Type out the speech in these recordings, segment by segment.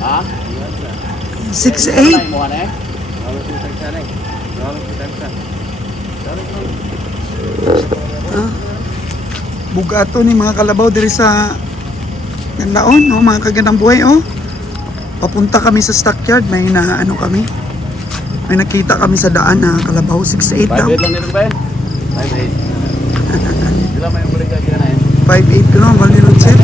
Ha? 6'8". Bugato ni mga kalabaw diri sa Ganlaon, no, mga kagandang buhay, oh. Papunta kami sa stockyard, may naano kami. May nakita kami sa daan na kalabaw, 6'8" daw. 5'8" lang nito ba? 5'8". Sila may balik ka dyan eh. 5'8" ko naman, ni Roger.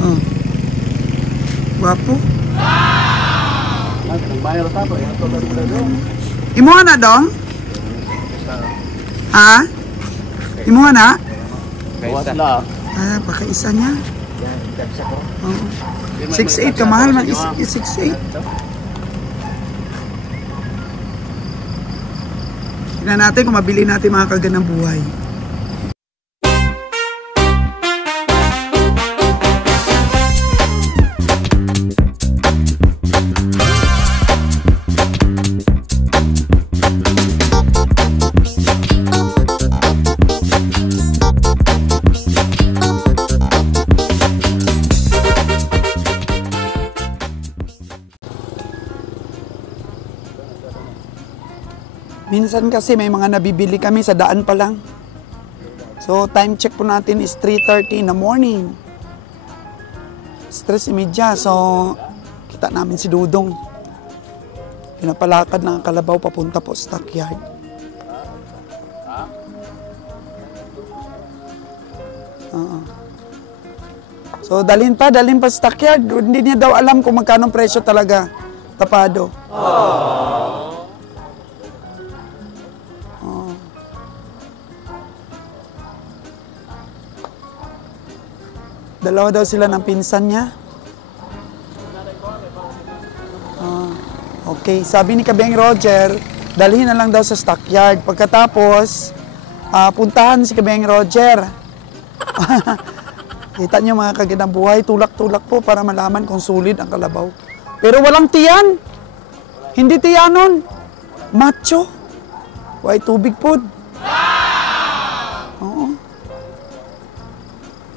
Oh. Guwapo. Imuha na dong? Ha? Imuha na? Ah, pakaisa niya. Oh. 6'8", kamahal man. 6'8". Tignan natin kung mabili natin mga kagandang buhay. Minsan kasi may mga nabibili kami sa daan pa lang. So time check po natin is 3:30 in the morning. 3:30. So kita namin si Dudong. Pinapalakad ng kalabaw papunta po sa stockyard. So dalhin pa sa stockyard. Hindi niya daw alam kung magkano presyo talaga. Tapado. Dalawa daw sila ng pinsan niya. Okay, sabi ni Kabeng Roger, dalhin na lang daw sa stockyard. Pagkatapos, puntahan si Kabeng Roger. Kita niyo mga kagandang buhay, tulak-tulak po para malaman kung sulit ang kalabaw. Pero walang tiyan. Hindi tiyanon. Macho. Way tubig po. Oo.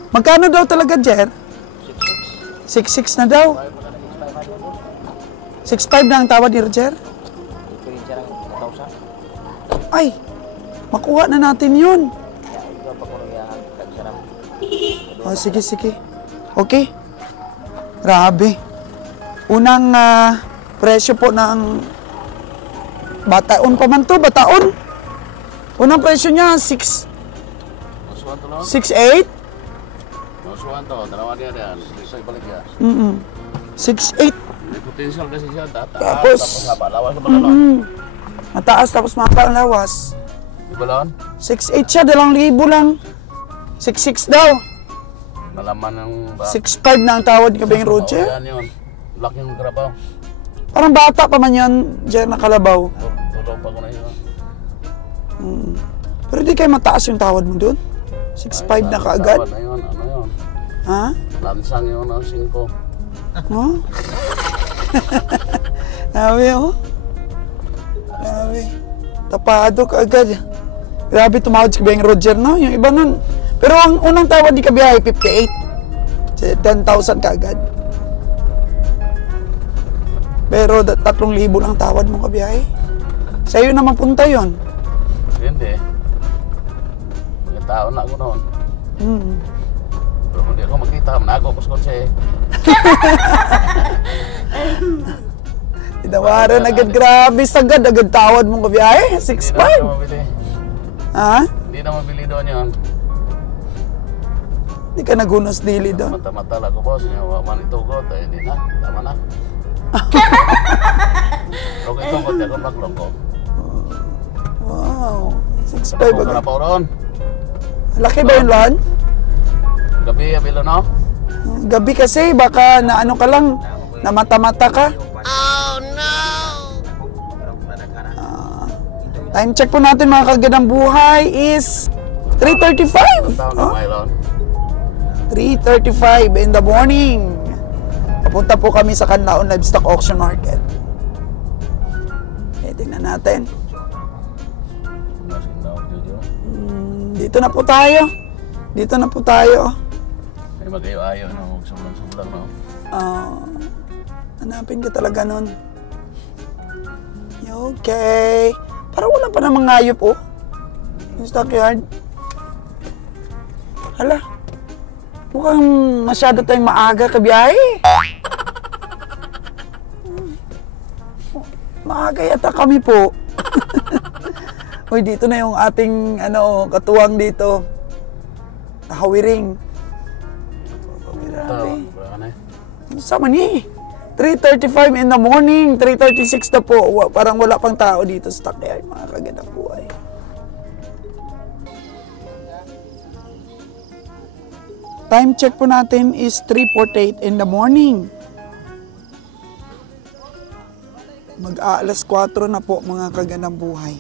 Magkano daw talaga, Jer? 6'6" na daw. 6'5" na ang tawad ni Roger? Ay, makuha na natin yun. Oh, sige. Okay. Grabe. Unang presyo po ng bataon pa man to, bataon. Unang presyo niya, 6'8". Dalawa dia yan. Bisa balik ya. 6'8". May potential kasi siya. Tapos lawas na balon. mataas tapos mapa ang lawas. Di balon? 6'8" siya, 2,000 lang. 6'6" daw. Nalaman ng... 6'5" na ang tawad ni Kabeng Roger. Yan yun. Laki yung karabaw. Parang bata pa man yan, Jer, na kalabaw. Tulog pa ko na yun. Pero di kayo mataas yung tawad mo doon? 6'5" na kaagad? Tawad na yun. Ano yun? Ha? Lansang yun ang 5. Oh? Grabe, oh. Grabe. Tapado kaagad. Grabe tumawad si Kabeng Roger, no? Yung iba nun. Pero ang unang tawad ni Kabiyahe, 58. 10,000 kaagad. Pero 3,000 lang tawad mo, Kabiyahe. Sa'yo naman punta yun. Hindi. Mga tao na ako noon. Pero hindi ako makita. Manago ko sa kotse. Tinawaran agad. Grabe sagad. Agad tawad mo, Kabiyahe. 6'5". Ha? Hindi na mabili doon yun. Hindi ka nagunos dili doon. Mata-mata lang ko, boss. Man itugot. Hindi na. Tama na. Kung itugot, ako magloko. Wow. 6'5". Ako na pa ron. Laki ba yun, Lon? Gabi, abilo, no? Gabi kasi, baka na ano ka lang, na mata-mata ka. Oh no! Time check po natin mga kagandang buhay is 3:35. Taon na Mylon. 3:35 in the morning. Papunta po kami sa Canlaon Livestock Auction Market. Okay, tingnan natin. Dito na po tayo. Dito na po tayo. May magayo-ayo na, sumlang-sumlang na. Hanapin ka talaga nun. Okay. Parang wala pa namang ngayop, oh. Yung stockyard. Hala. Mukhang masyado tayong maaga kabiyahe. Maaga yata kami po. Uy, dito na yung ating katuwang dito. Hawiring. Grabe. Sama ni. 3:35 in the morning. 3:36 na po. Parang wala pang tao dito sa stockyard. Mga kagandang buhay. Time check po natin is 3:48 in the morning. Mag-aalas 4 na po mga kagandang buhay.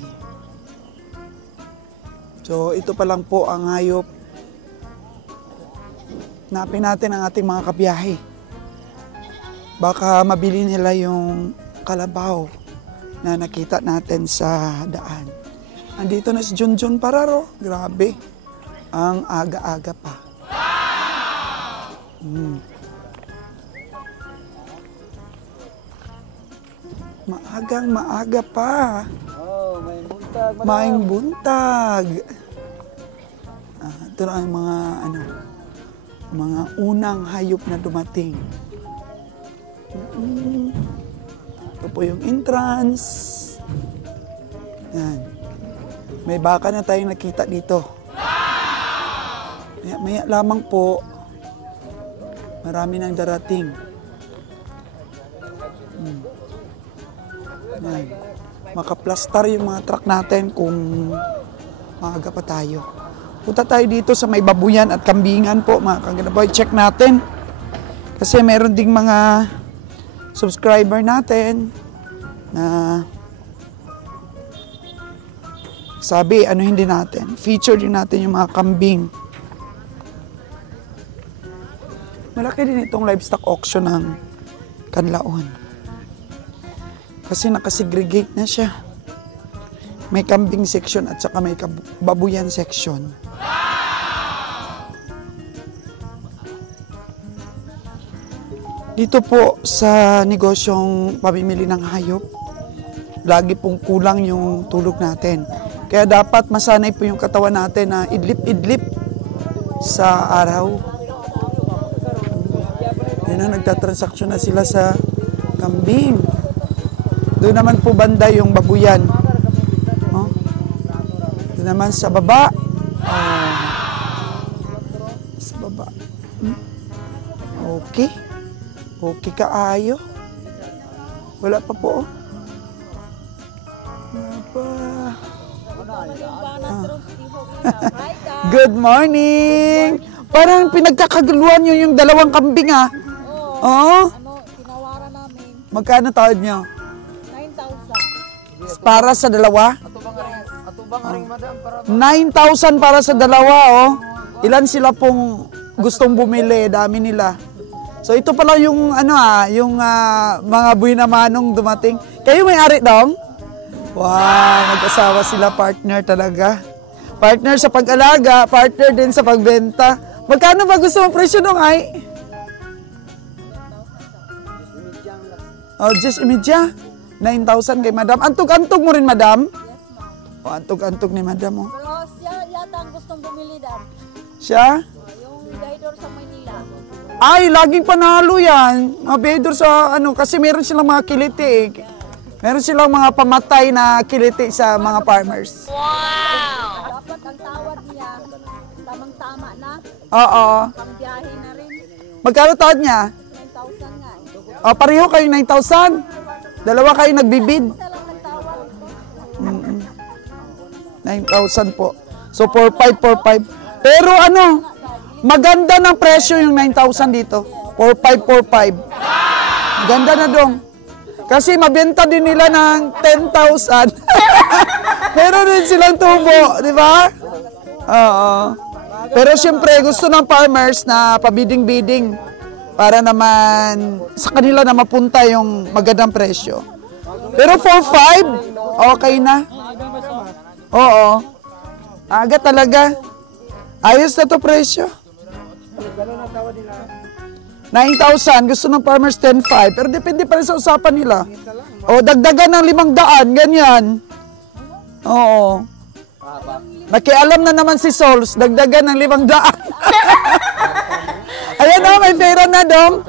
So ito pa lang po ang hayop. Hanapin natin ang ating mga kabiyahe. Baka mabili nila yung kalabaw na nakita natin sa daan. Andito na si Junjun Pararo. Grabe. Ang aga-aga pa. Maagang maaga pa. Oh, may buntag. Maing buntag. Ito na ang mga unang hayop na dumating. Ito po yung entrance. Yan. May baka na tayong nakita dito. Maya lamang po, marami nang darating. Yan. Makaplastar yung mga truck natin kung maaga pa tayo. Punta tayo dito sa may babuyan at kambingan po, mga kaganaboy. Check natin. Kasi meron ding mga subscriber natin na sabi, hindi natin. Feature din natin yung mga kambing. Malaki din itong livestock auction ng Canlaon. Kasi nakasegregate na siya. May kambing section at saka may babuyan section. Dito po sa negosyong pamimili ng hayop, lagi pong kulang yung tulog natin. Kaya dapat masanay po yung katawan natin na idlip-idlip sa araw. Yun na, nagtatransaksyon na sila sa kambing. Doon naman po banda yung babuyan. Doon naman sa baba. Sa baba. Okay. Okay kaayo. Wala pa po. Wala pa. Good morning! Parang pinagkakaguluhan yun yung dalawang kambing, ha? Oo. Tinawaran namin. Magkano tawad nyo? 9,000. Para sa dalawa? Atubang ring madam para 9,000 para sa dalawa, oh. Ilan sila pong gustong bumili? Dami nila. So ito pala yung mga buhay na manong dumating. Kayo may-ari dong? Wow, mag-asawa sila, partner talaga. Partner sa pag-alaga, partner din sa pagbenta. Magkano ba gusto mong presyo nung ay? Oh, just imedya. 9,000 kay madam. Antog-antog mo rin, madam? Oh, antog-antog ni madam, oh. Pero siya yata ang gustong bumili dan. Siya? Yung gaydor sa Maynila. Ay, laging panalo yan. Mga bedor sa kasi meron silang mga kiliti eh. Meron silang mga pamatay na kiliti sa mga farmers. Wow! Dapat ang tawad niya, tamang-tama na. Oo. Pangbiyahe na rin. Magkano tawad niya? 9,000 nga. Oh, pareho kayo 9,000. Dalawa kayo nagbibid. Isa lang ang tawad. 9,000 po. So, 4,545. Pero maganda ng presyo yung 9,000 dito. 4,545. Maganda na dong. Kasi mabenta din nila ng 10,000. Meron din silang tubo, di ba? Oo. Pero siyempre, gusto ng farmers na pabiding-biding para naman sa kanila na mapunta yung magandang presyo. Pero 4,500, okay na. Oo. Aga talaga. Ayos na to presyo. 9,000. Gusto ng farmers 10,500. Pero depende pa rin sa usapan nila. O, dagdagan ng 500. Ganyan. Oo. Nakialam na naman si Sols. Dagdagan ng 500. Ayan o, may pera na, Dong.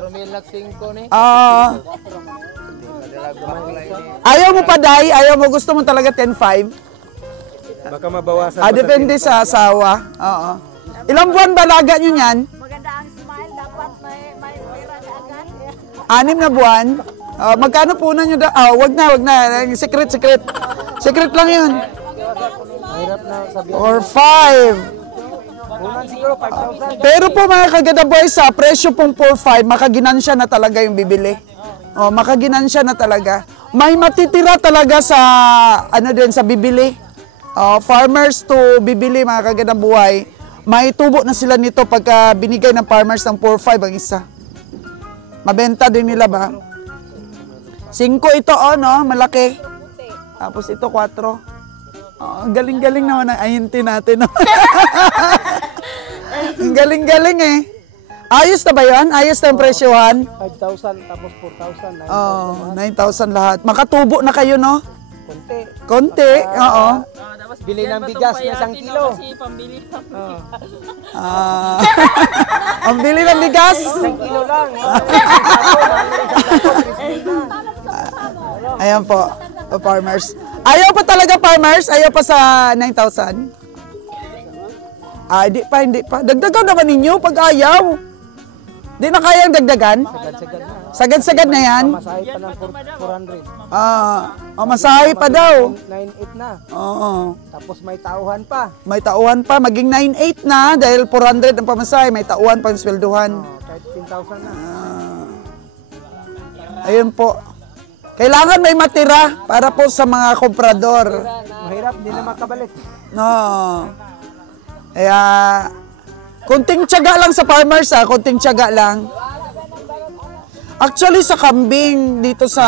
Ayaw mo pa, Day? Ayaw mo? Gusto mo talaga 10,500? Baka mabawasan. Depende sa asawa. Oo. Ilang buwan ba laga nyo yan? Maganda ang smile, dapat may pera ka agad. 6 na buwan. Magkano punan nyo da? Wag na. Secret. Secret lang yun. Mahirap na sabihin. Or 5. Punan siguro 5,000. Pero po mga kaganda boys, sa presyo pong 4-5, makaginansya na talaga yung bibili. Makaginansya na talaga. May matitira talaga sa, sa bibili. Farmers to bibili mga kaganda buhay. May tubo na sila nito pagka binigay ng farmers ng 4-5 ang isa. Mabenta din nila ba? 5 ito, no? Malaki. Tapos ito 4. Galing-galing naman ang ayinti natin. No? Ang galing-galing eh. Ayos na ba yan? Ayos na ang presyohan? 5,000 tapos 4,000. 9,000 lahat. Makatubo na kayo, no? Konti, oo. Bili ng bigas na 1 kilo. Ang bili ng bigas? 1 kilo lang. Ayan po, farmers. Ayaw pa talaga, farmers? Ayaw pa sa 9,000? Hindi pa. Dagdagan naman ninyo pag ayaw. Di na kayang dagdagan? Sagad-sagad na yan? Masahe pa ng 400. Masahe pa daw. 9,800 na. Oo. Tapos may tauhan pa. May tauhan pa. Maging 9,800 na dahil 400 ang pamasahe. May tauhan pa ang swelduhan. Kahit 10,000 na. Ayun po. Kailangan may matira para po sa mga komprador. Mahirap, di na makabalik. No. Kaya, kunting tiyaga lang sa farmers kunting tiyaga lang. Actually sa kambing dito sa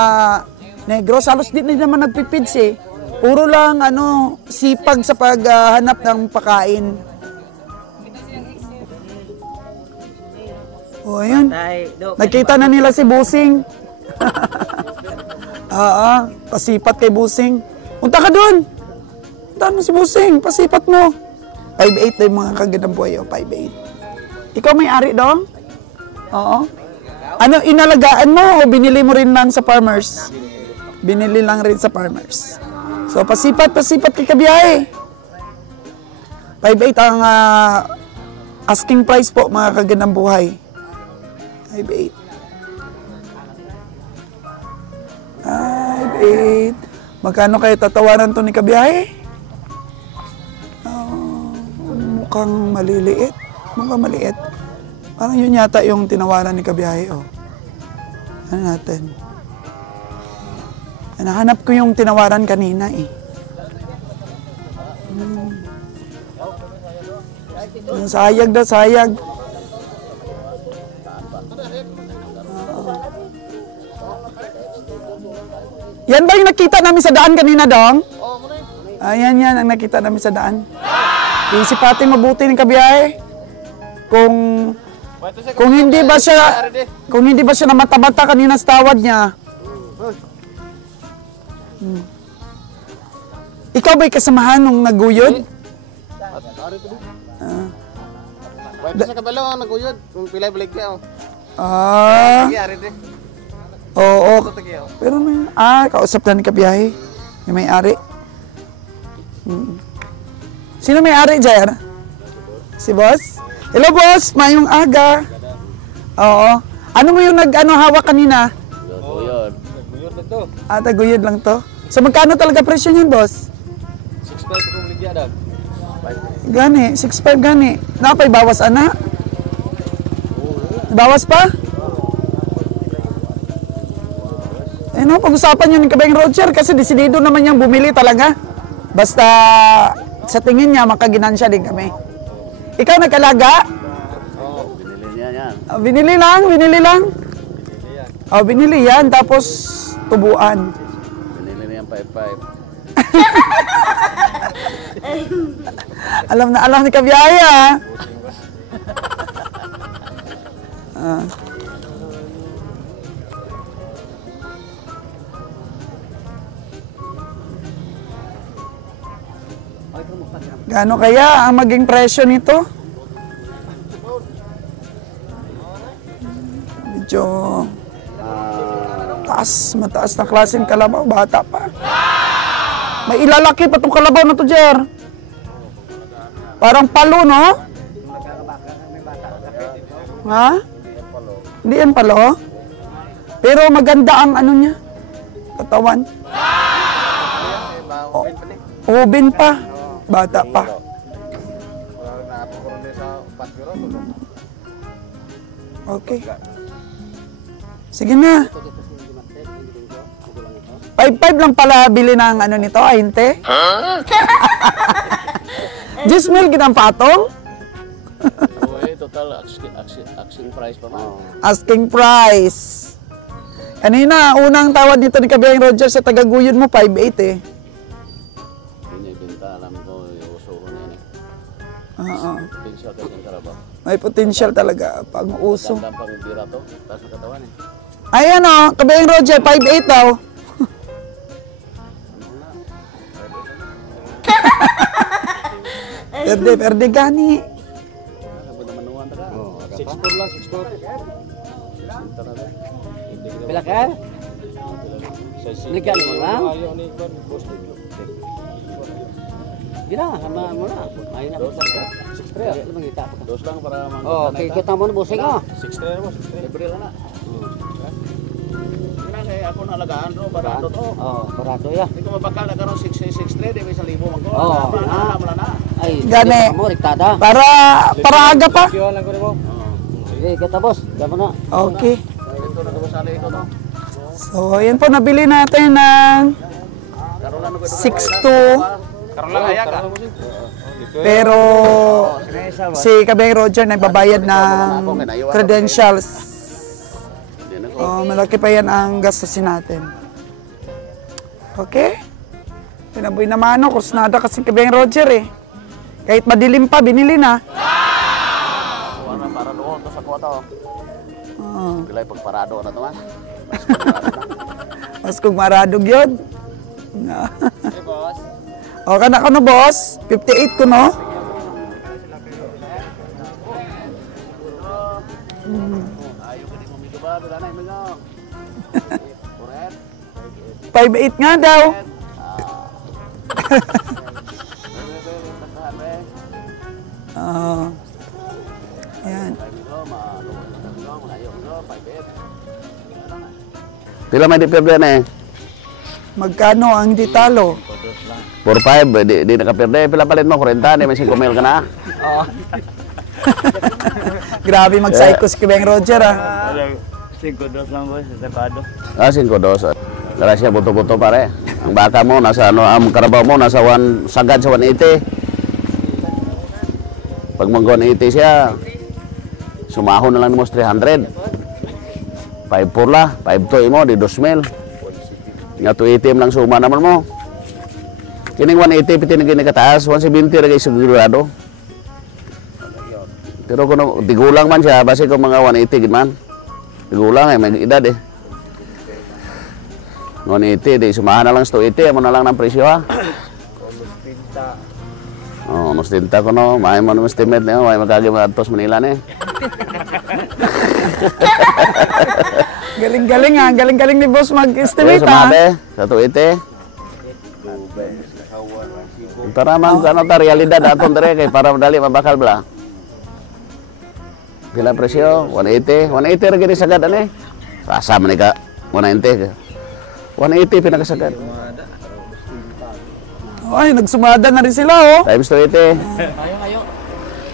Negros, halos di naman nagpipids eh. Puro lang sipag sa paghanap ng pakain. Ayun. Nakita na nila si Busing. Pasipat kay Busing. Punta ka doon. Punta mo si Busing, pasipat mo. 5'8" na yung mga kagandang buhay, 5'8". Ikaw may ari dong? Oo. Inalagaan mo o binili mo rin lang sa farmers? Binili lang rin sa farmers. So, pasipat kay kabiyahe. 5'8" ang asking price po, mga kagandang buhay. 5'8". 5'8". Magkano kayo tatawaran to ni kabiyahe? Mukhang maliliit. Mukhang maliit. Parang yun yata yung tinawaran ni kabiyahe. Ano natin? Nahanap ko yung tinawaran kanina eh. Yung sayag daw, sayag. Yan ba yung nakita namin sa daan kanina, Dong? Ayan ang nakita namin sa daan. Isipating mabuti ng kabiyahe. Kung hindi ba siya na mata-mata kanina sa tawad niya. Ikaw ba'y kasamahan nung naguyod? Sa kabalo ang naguyod. Kung pilay balik niya. Oo. Pero kausap na ni kabiyahe. Yung may-ari. Sino may-ari, Jair? Si boss? Hello, boss. Mayong aga. Oo. Ano mo yung hawak kanina? Guyod. Guyod na to. Taguyod lang to. So, magkano talaga presyo niyan, boss? 6,500 kung ligya daw. Gani, 6,500 gani. Napay bawas, ana? Bawas pa? Pag-usapan yun ni Kabayang Roger kasi desidido naman niyang bumili talaga. Basta sa tingin niya, makaginansya din kami. Ikaw nagkalaga? Binili niya yan. Binili lang? Binili yan. Tapos tubuan. Binili niya 5'5". Alam ni Kabiyaya. Ah. Gaano kaya ang maging presyo nito? Medyo mataas na klaseng kalabaw, bata pa. May ilalaki pa itong kalabaw na to, Jer. Parang palo, no? Ha? Hindi yan palo. Pero maganda ang ano niya, katawan. Ubin pa. Bata pa. Okay. Sige na. 5-5 lang pala bili ng ano nito, ahinte. Just mil ginang patong? Total asking price pa man. Asking price. Kanina, unang tawad nito ni Kabiyang Roger sa Tagaguyod mo, 5-8 eh. Binibenta, alam ko, uso ko na yan eh. Oo. Potential kasi yung karabaw. May potential talaga pag uso. Ganda pang bira to, taas na katawan eh. Ayan o, Kabiyang Roger, 5-8 daw. Perde gani. Oh, 6-4 lang, 6-4. Pila ka? Nagkano mo lang? Gila, sama mo na. Ayun na. 6-3. Ano bang kita? Dos lang para Oh, kita mo na busing oh. 6-3 mo, 6-3. Libre lang na. Kasi ako nalagaan ro, barado to. Oh, barado ya. Hindi ko mabakal na karon 6-3, di ba 1,000 man ko. Oh, wala na. Ay, Gani. mo riktada. Para aga pa. Sige, kita boss. Damo na. Okay. Ito na sa ito to. So, ayan po, nabili natin ng 6-2. Karon lang haya ka. Pero si Kabiyang Roger nagbabayad ng credentials. Oh, malaki pa yan ang gastusin natin. Okay? Pinaboy naman ano, kursnada kasi Kabiyang Roger eh. Kahit madilim pa, binili na. Wala para doon to sa kwarto. Oh. Bilay pag parado na to man. Mas kung maradog yun. Hey boss. O, kana ko no, boss. 58 ko, no? Ayo ko di mo migo ba, wala na migo. Correct. 5'8 nga daw. Oo. Ayan. Pila may di perde na eh. Magkano ang di talo? 4-5, di nakaperde. Pila palit mo, 40, di may 5 mil ka na. Oo. Grabe mag-psycho si Kabiyang Roger, ah. 5-2 lang boss, sepado. 5-2. Gracias, buto-buto pare. Ang baka mo, nasa ano, ang karabaw mo, nasa sagad sa 180. Pag mag-180 siya, sumahon na lang mo 300. 5-4 la, 5-2 mo, di 2,000. Nga 280 lang suma naman mo. Kining 180 piti na gini kataas, 170 rin kayo sigurado. Pero kung tigulang man siya, basi kung mga 180 man. Tigulang may edad eh. 180, di sumahan na lang sa 280, mo na lang ng presyo ha. Oh, mas tinta ko no, may mo naman estimate niyo, may magkagi matos Manila ni. Galing-galing, ah. Galing-galing ni boss mag-estimate, ah. Sumabe, sa 280. Para man ano ta realidad aton dire kay para madali mabakal bla. Pila presyo? 180. 180 ra gid sagad ani. Asa man ka 190. 180 pinakasagad. Ay, nagsumada na rin sila, oh. Times 280. Ayo.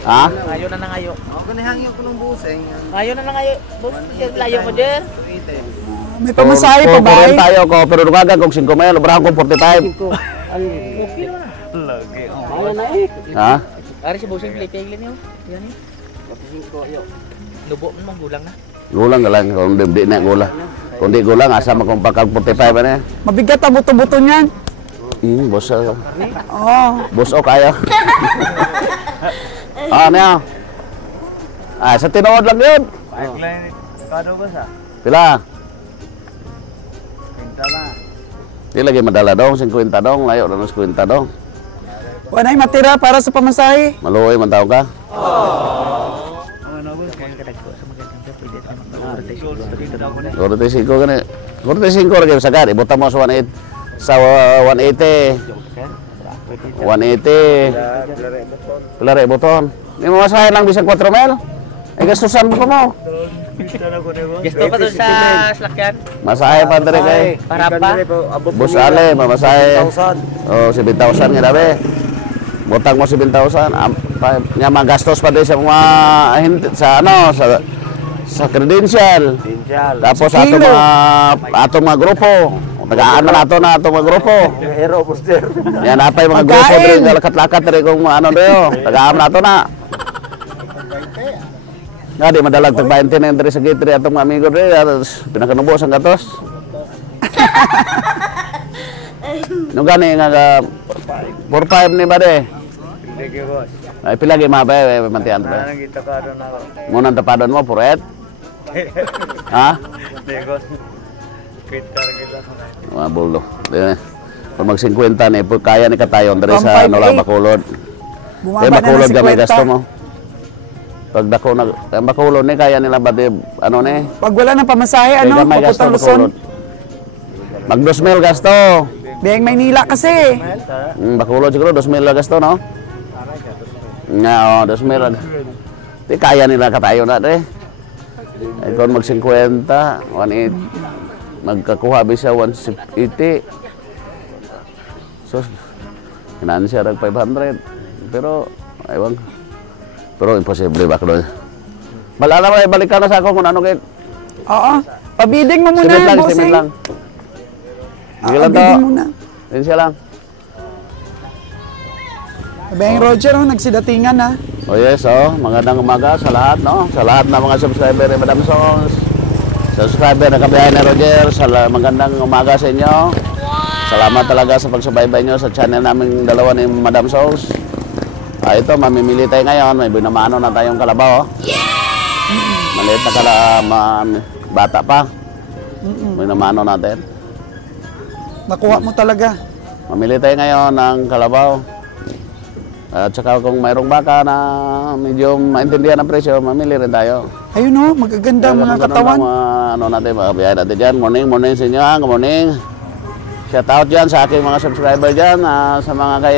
Ha? Ayo na nangayo. Ako kanihangyo ko ng buseng. Ayo na nangayo. Bus, layo mo der. May pamasahe pa ba? Kuren tayo ko pero dumagan kung 5 mil, obrahan kong 45. Okay na. Lagi. Ayo na eh. Ha? Ari si buseng play kay niyo. Yan eh. Kaping ko ayo. Nubo man gulang na. Gulang galang kung di na gulang. Kung di gulang asa man kung pakag 45 ani. Mabigat ang buto-buto niyan. Boss. Oo. Boss o kayo. Ano? Sa tinood lang yun. Kado ba sa? Pila? Pinta na. Di lagi madala dong, 50 dong, layo na ng 50 dong. Wala ay matira para sa pamasahe. Maluoy man tao ka. Ano ba? Kaya kadagko sa magandang sa pwede naman. 45 gani. 45 lagi sa gari, buta mo sa 180. Sa 180. 180. Pila rin buton. Di mo masahe lang bisang 4 mil. Ay gastusan mo pa mo. Gusto pa doon sa slakyan? Masahe pa dere kay. Para pa? Bus ale, mamasahe. Oh, 7,000 nga dabe. Butang mo 7,000. Nya magastos pa din sa mga sa ano sa credential. Tapos ato mga grupo. Tagaan man ato na ato mga grupo. Hero poster. Yan apay mga grupo diri lakat-lakat diri kung ano dayo. Tagaan man ato na. Nga di madalag tag 20 na yung diri sa gate diri atong mga amigo diri pinakanubos ang gatos. No gani nga 4-5 ni ba de? Sige boss. Ay pila gi mabay mantian ba? Nang kita ka doon ako. Munang tapadon mo puret. Ha? Sige boss. Kita kita ko na. Mga bulo. Kung mag 50 ni kaya ni katayon diri sa ano lang Bacolod. Bumaba na Bacolod ng gamay 50. gasto mo. Pag dako na Bacolod ni kaya nila ba di ano ni? Pag wala ng pamasahe, ano, Gamay gasto papuntang Luzon. Bacolod. Mag 2,000 gasto. Biyang Maynila kasi. Bacolod siguro 2,000 lang gasto no? Nga oh 2,000 lang. Di kaya nila katayon na de. Ay kung mag 50, 180 magkakuha bisa 180. So kinan siya rag 500. Pero aywang pero imposible ba ko. Malala mo balikan na sa ako kung ano kay. Oo. Pabiding mo muna, Simit bossing. lang. Sige lang to. Pabiding muna. Yun siya lang. Biyang Roger, oh, nagsidatingan ha. Oh yes, magandang umaga sa lahat, no? Sa lahat ng mga subscriber ni Madam Songs. Subscriber na kabiyahe ni Roger, magandang umaga sa inyo. Salamat talaga sa pagsubaybay nyo sa channel namin dalawa ni Madam Songs. Ito, mamimili tayo ngayon. May binamano na tayong kalabaw. Maliit na bata pa. Binamano natin. Nakuha mo talaga. Mamili tayo ngayon ng kalabaw. At saka kung mayroong baka na medyo maintindihan ang presyo, mamili rin tayo. Ayun oh, magaganda ang mga katawan. Ano natin, mga biyahe natin dyan. Morning sa inyo. Good morning. Shout out dyan sa aking mga subscriber dyan. Sa mga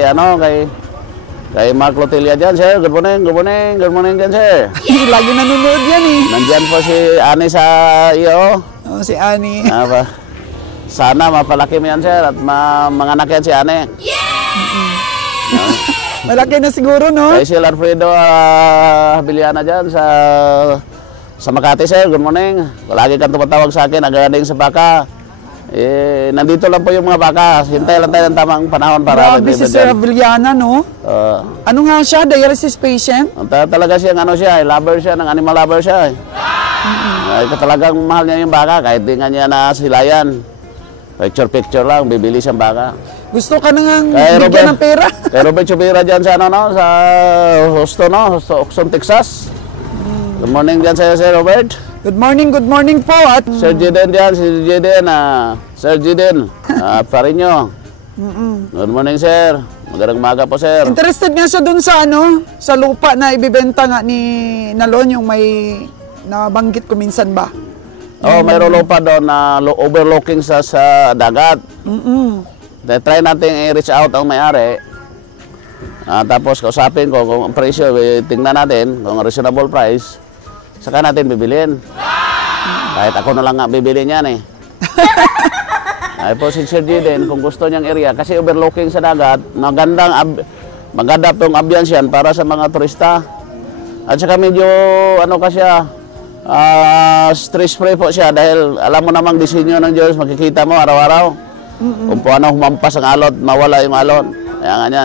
kay Mark Lotilla dyan, sir. Good morning dyan, sir. Lagi nanonood yan eh. Nandyan po si Ani sa iyo. Oh, si Ani. Sana mapalaki mo yan, sir. At manganak yan si Ani. Malaki na siguro, no? Kay Sir Alfredo Habiliana dyan sa Makati, sir. Good morning. Lagi kang tumatawag sa akin. Nagaling sa baka. Nandito lang po yung mga baka. Hintay lang tayo ng tamang panahon para Grabe si Sir Aviliana, no? Ano nga siya? Dialysis patient? Talaga siya, lover siya, ng animal lover siya. Talagang mahal niya yung baka, kahit di nga niya nasilayan. Picture lang, bibili siyang baka. Gusto ka nang bigyan ng pera? Kay Robert Chubira dyan sa, sa Houston, Texas. Good morning dyan sa Sir Robert. Good morning po. At Sir Jiden dyan, Sir Jiden, Farinyo. Good morning, sir. Magandang umaga po, sir. Interested nga siya dun sa sa lupa na ibibenta nga ni Nalon, yung may nabanggit ko minsan ba? Mayroon lupa doon na overlooking sa dagat. Try natin i-reach out ang may-ari. Tapos kausapin ko kung ang presyo, tingnan natin kung reasonable price. Saka natin bibilin. Kahit ako na lang nga bibili niyan eh. Ay po si Sir Jiden, kung gusto niyang area, kasi overlooking sa dagat, maganda pong ambience yan para sa mga turista. At saka medyo, stress-free po siya dahil alam mo namang disenyo ng Diyos, makikita mo araw-araw. Kung paano humampas ang alot, mawala yung alot. Kaya nga niya,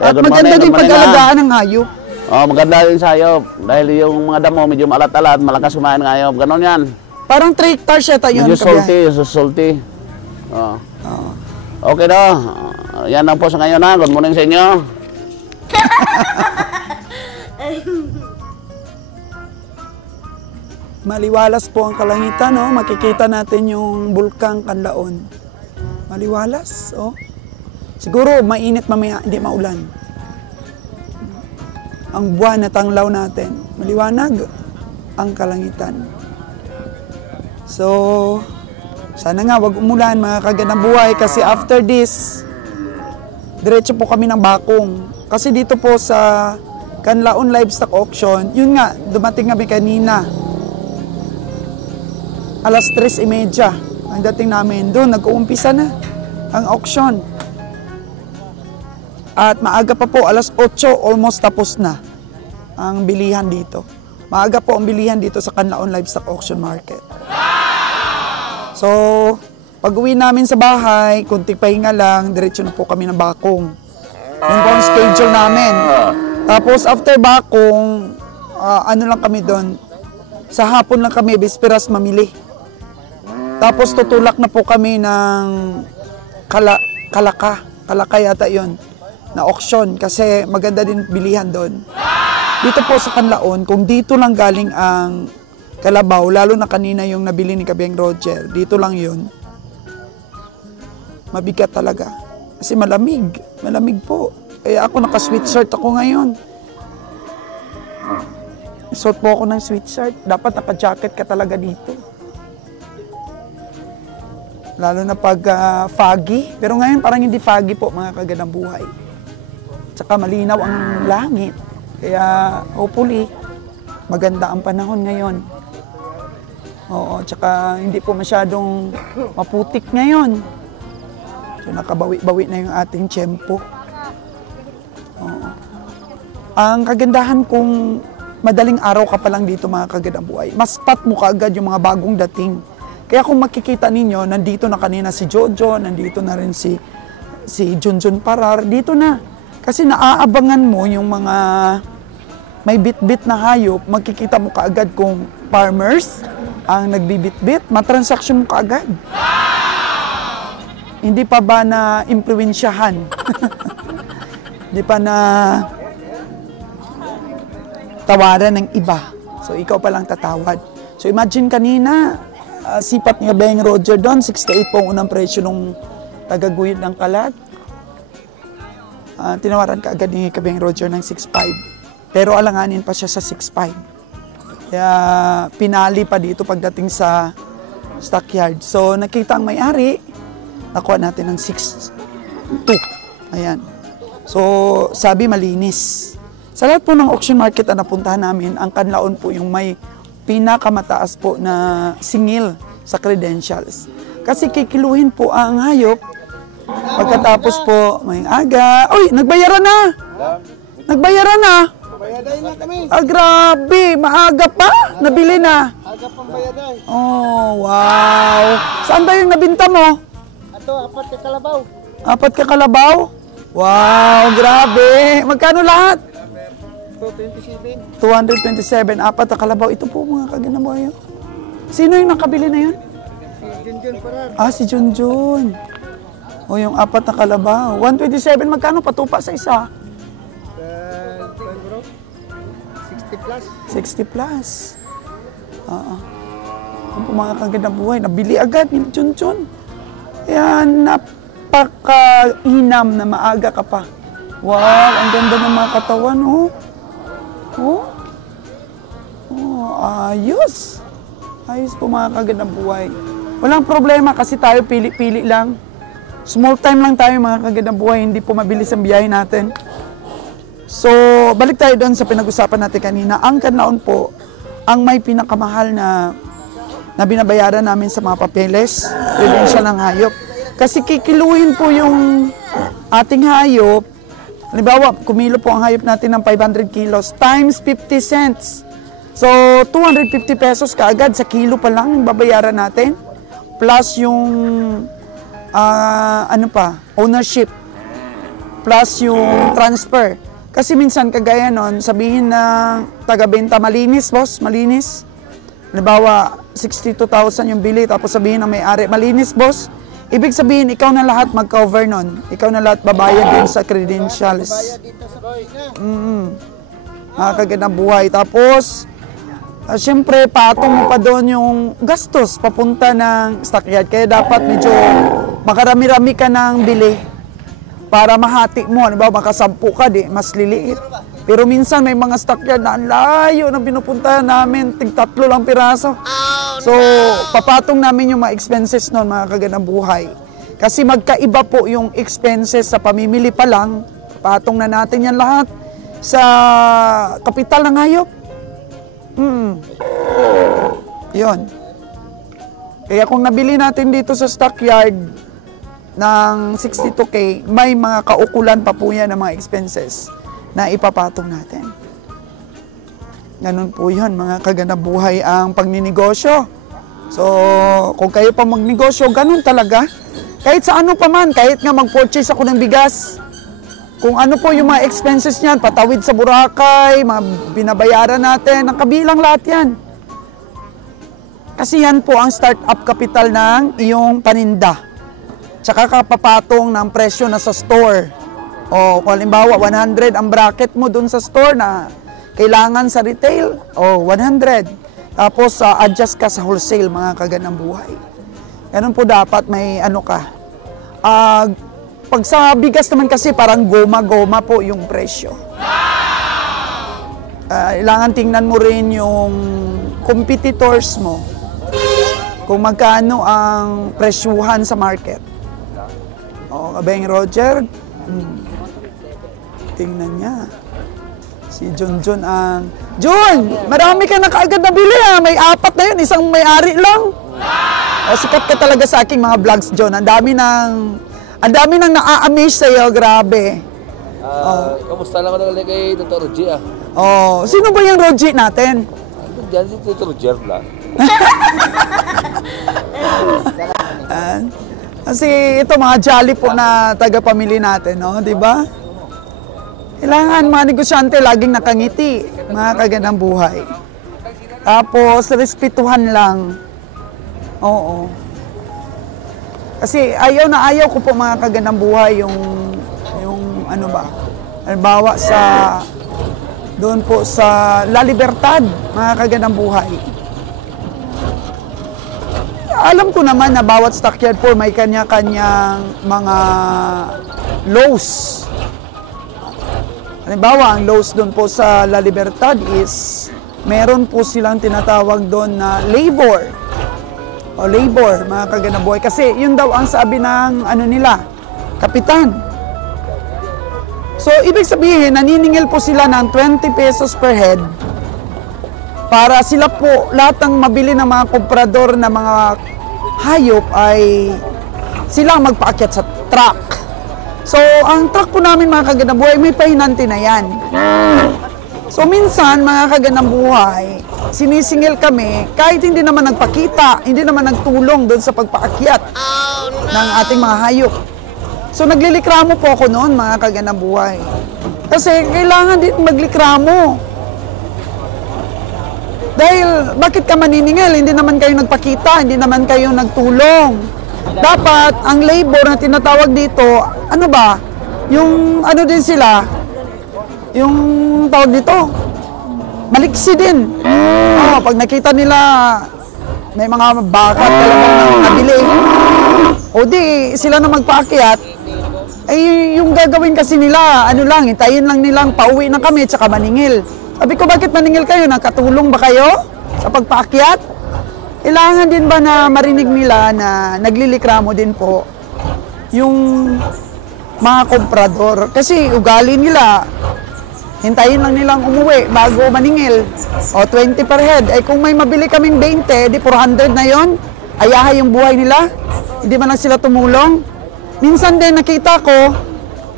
At maganda din pag-alagaan ng hayop. Maganda din sa hayop. Dahil yung mga damo, medyo alat-alat, malakas kumain ng hayop. Ganon yan. Parang 3 hectares siya tayo. Medyo salty. Okay na. Yan lang po sa ngayon ha. Good morning sa inyo. Maliwalas po ang kalangitan, no? Makikita natin yung bulkang Kanlaon. Maliwalas, oh. Siguro mainit mamaya, hindi maulan. Ang buwan na tanglaw natin. Maliwanag ang kalangitan. So, sana nga wag umulan mga kagandang buhay kasi after this, diretso po kami ng Bakong. Kasi dito po sa Kanlaon Livestock Auction, yun nga, dumating kami kanina. Alas 3:30 ang dating namin. Doon, nag-uumpisa na ang auction. At maaga pa po, alas 8, almost tapos na ang bilihan dito. Maaga po ang bilihan dito sa Kanlaon Livestock Auction Market. So, pag-uwi namin sa bahay, kunting pahinga lang, diretso na po kami ng Bakong. Yun po ang schedule namin. Tapos after Bakong, ano lang kami doon, sa hapon lang kami, bisperas mamili. Tapos tutulak na po kami ng Kalaka yata yun, na auction kasi maganda din bilihan doon. Dito po sa Kanlaon, kung dito lang galing ang kalabaw, lalo na kanina yung nabili ni Kabeng Roger, dito lang yun, mabigat talaga. Kasi malamig po. Kaya ako naka-sweatshirt ako ngayon. Suot po ako ng sweatshirt, dapat naka-jacket ka talaga dito. Lalo na pag foggy. Pero ngayon parang hindi foggy po mga kagandang buhay. Tsaka malinaw ang langit. Kaya hopefully maganda ang panahon ngayon. Oo, tsaka hindi po masyadong maputik ngayon. So nakabawi-bawi na yung ating tiyempo. Oo. Ang kagandahan kung madaling araw ka pa lang dito mga kagandang buhay, mas spot mo kaagad yung mga bagong dating. Kaya kung makikita ninyo, nandito na kanina si Jojo, nandito na rin si Junjun Parar, dito na. Kasi naaabangan mo yung mga may bit-bit na hayop, makikita mo kaagad kung farmers ang nagbibit-bit, matransaksyon mo kaagad. Hindi pa ba na impluwensyahan? Hindi pa na tawaran ng iba. So ikaw pa lang tatawad. So imagine kanina, sipat ni Kabeng Roger doon, 68 po ang unang presyo nung tagaguyod ng kalat. Tinawaran ka agad ni Kabeng Roger ng 6.5. Pero alanganin pa siya sa 6.5. Kaya pinali pa dito pagdating sa stockyard. So nakita ang may-ari, nakuha natin ng 6.2. Ayan. So sabi malinis. Sa lahat po ng auction market na napuntahan namin, ang Kanlaon po yung may pinakamataas po na singil sa credentials. Kasi kikiluhin po ang hayop. Pagkatapos po, may aga. Uy, nagbayaran na! Nagbayaran na! Bayaday na kami. Grabe! Maaga pa! Nabili na! Aga pang bayaday. Oh, wow! Saan ba yung nabinta mo? Ato, 4 ka kalabaw. 4 ka kalabaw? Wow! Grabe! Magkano lahat? 227. 227, 4 na kalabaw. Ito po mga kaganaboy. Sino yung nakabili na yun? Si Junjun Parar. Si Junjun. O yung 4 na kalabaw. 127, magkano patupa sa isa? 60 plus. 60 plus. Ang po mga kaganaboy. Nabili agad ni Junjun. Kaya napaka-inam na maaga ka pa. Wow, ang ganda ng mga katawan, oh. Ayos. Ayos po mga kagandang buhay. Walang problema kasi tayo pili-pili lang. Small time lang tayo mga kagandang buhay, hindi po mabilis ang biyahe natin. So, balik tayo doon sa pinag-usapan natin kanina. Ang Kanlaon po, ang may pinakamahal na binabayaran namin sa mga papeles, credential ng hayop. Kasi kikiluhin po yung ating hayop. Halimbawa, kumilo po ang hayop natin ng 500 kilos times 50 cents. So, 250 pesos kaagad sa kilo pa lang yung babayaran natin. Plus yung, ownership. Plus yung transfer. Kasi minsan kagaya nun, sabihin na taga-benta, malinis boss, malinis. Halimbawa, 62,000 yung bili, tapos sabihin ng may-ari, malinis boss, Ibig sabihin, ikaw na lahat mag-cover nun. Ikaw na lahat babayad din sa credentials. Dito sa kusina. Mga kagandang buhay. Tapos, syempre, patong mo pa doon yung gastos papunta ng stockyard. Kaya dapat medyo makarami-rami ka ng bili para mahati mo. Diba? Makasampu ka, di, mas liliit. Pero minsan may mga stockyard na ang layo na pinupuntahan namin. Tig-3 lang piraso. So, papatong namin yung mga expenses noon, mga kagandang buhay. Kasi magkaiba po yung expenses sa pamimili pa lang. Patong na natin yan lahat sa kapital ng hayop. Yun. Kaya kung nabili natin dito sa stockyard ng 62K, may mga kaukulan pa po yan ng mga expenses na ipapatong natin. Ganun po yun, mga kagandang buhay ang pagninegosyo. So, kung kayo pa magnegosyo, ganun talaga. Kahit sa ano pa man, kahit nga mag-purchase ako ng bigas, kung ano po yung mga expenses niyan, patawid sa Boracay, mga binabayaran natin, ang kabilang lahat yan. Kasi yan po ang start-up capital ng iyong paninda. Tsaka kapapatong ng presyo na sa store. O kung halimbawa, 100 ang bracket mo dun sa store na kailangan sa retail, o 100. Tapos adjust ka sa wholesale, mga kagandang buhay. Ganun po dapat may ano ka. Pag sa bigas naman kasi parang goma-goma po yung presyo. Kailangan tingnan mo rin yung competitors mo. Kung magkano ang presyuhan sa market. O, Kabeng Roger, tingnan niya. Si Junjun ang... Jun! Marami ka na kaagad nabili ha. May 4 na yun. Isang may-ari lang. O, sikat ka talaga sa aking mga vlogs, John. Ang dami nang na-amaze sa'yo. Grabe. Kamusta lang ako nakalagay kay Tito Roger ah? Oh, sino ba yung Roger natin? Diyan si Tito Roger lang. Kasi ito mga jolly po na taga-pamilya natin, no? Di ba? Kailangan mga negosyante laging nakangiti, mga kagandang buhay. Tapos, respetuhan lang. Oo. Kasi ayaw ko po mga kagandang buhay yung ano ba, halimbawa doon po sa La Libertad, mga kagandang buhay. Alam ko naman na bawat stockyard po may kanya-kanyang mga lows. Halimbawa, ang lows doon po sa La Libertad is meron po silang tinatawag doon na labor. O labor, mga kagandang buhay. Kasi yun daw ang sabi ng ano nila, kapitan. So, ibig sabihin, naniningil po sila ng 20 pesos per head para sila po, lahat ng mabili ng mga komprador na mga hayop ay sila magpaakyat sa truck. So, ang truck po namin mga kagandang buhay, may pahinanti na yan. So, minsan, mga kagandang buhay, sinisingil kami, kahit hindi naman nagpakita, hindi naman nagtulong doon sa pagpaakyat ng ating mga hayop. So, naglilikramo po ako noon, mga kagandang buhay. Kasi, kailangan din maglikramo. Dahil, bakit ka maniningil? Hindi naman kayo nagpakita, hindi naman kayo nagtulong. Dapat, ang labor na tinatawag dito, ano ba? Yung, ano din sila, yung tawag dito, maliksi din. Pag nakita nila, may mga bakat talagang nabili, o di, sila na magpaakyat, ay yung gagawin kasi nila, ano lang, hintayin lang nilang pauwi na kami, tsaka maningil. Sabi ko, bakit maningil kayo? Nakatulong ba kayo sa pagpaakyat? Kailangan din ba na marinig nila na naglilikramo din po yung mga komprador? Kasi ugali nila, hintayin lang nilang umuwi bago maningil. O 20 per head. Ay kung may mabili kaming 20, di 400 na yon. Ayahay yung buhay nila. Hindi man lang sila tumulong. Minsan din nakita ko,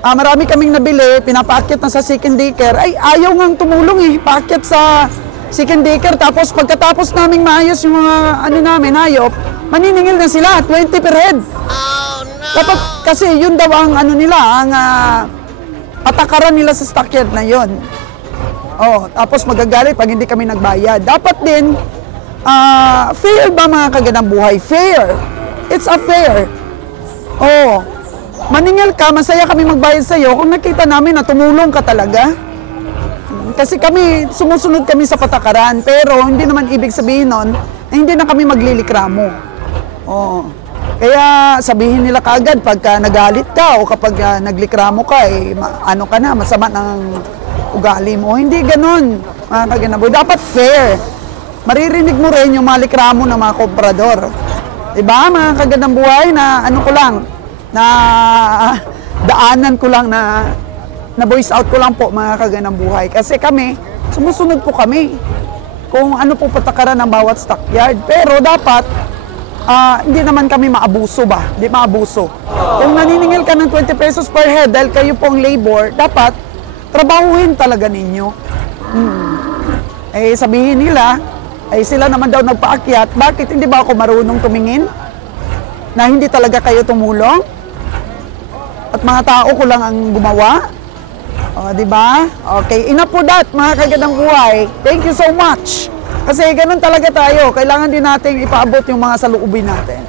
marami kaming nabili, pinapaakyat na sa second daycare. Ay, ayaw ngang tumulong eh, paakyat sa second daycare. Tapos pagkatapos naming maayos yung mga ano namin, hayop, maniningil na sila, 20 per head. Oh, no! Dapat, kasi yun daw ang ano nila, ang patakaran nila sa stockyard na yun. Oh, tapos magagalit pag hindi kami nagbayad. Dapat din, fair ba mga kagandang buhay? Fair. It's a fair. Oo. Maningil ka, masaya kami magbayad sa'yo kung nakita namin na tumulong ka talaga. Kasi kami, sumusunod kami sa patakaran, pero hindi naman ibig sabihin nun na hindi na kami maglilikramo. Oo. Kaya sabihin nila kaagad pagka nagalit ka o kapag naglikramo ka, ano ka na, masama ng ugali mo. Hindi ganun, mga kaganaboy. Dapat fair. Maririnig mo rin yung mga likramo ng mga komprador. Diba, mga kagandang buhay na ano ko lang, na daanan ko lang na voice out ko lang po mga kagandang buhay. Kasi kami, sumusunod po kami kung ano po patakaran ng bawat stockyard. Pero dapat, hindi naman kami maabuso ba? Hindi maabuso. Kung naniningil ka ng 20 pesos per head dahil kayo pong labor, dapat trabahuhin talaga ninyo. Eh sabihin nila, ay sila naman daw nagpaakyat, bakit hindi ba ako marunong tumingin? Na hindi talaga kayo tumulong? At mga tao ko lang ang gumawa? O, di ba? Okay, enough po that, mga kagandang buhay. Thank you so much. Kasi ganun talaga tayo. Kailangan din natin ipaabot yung mga saloobin natin.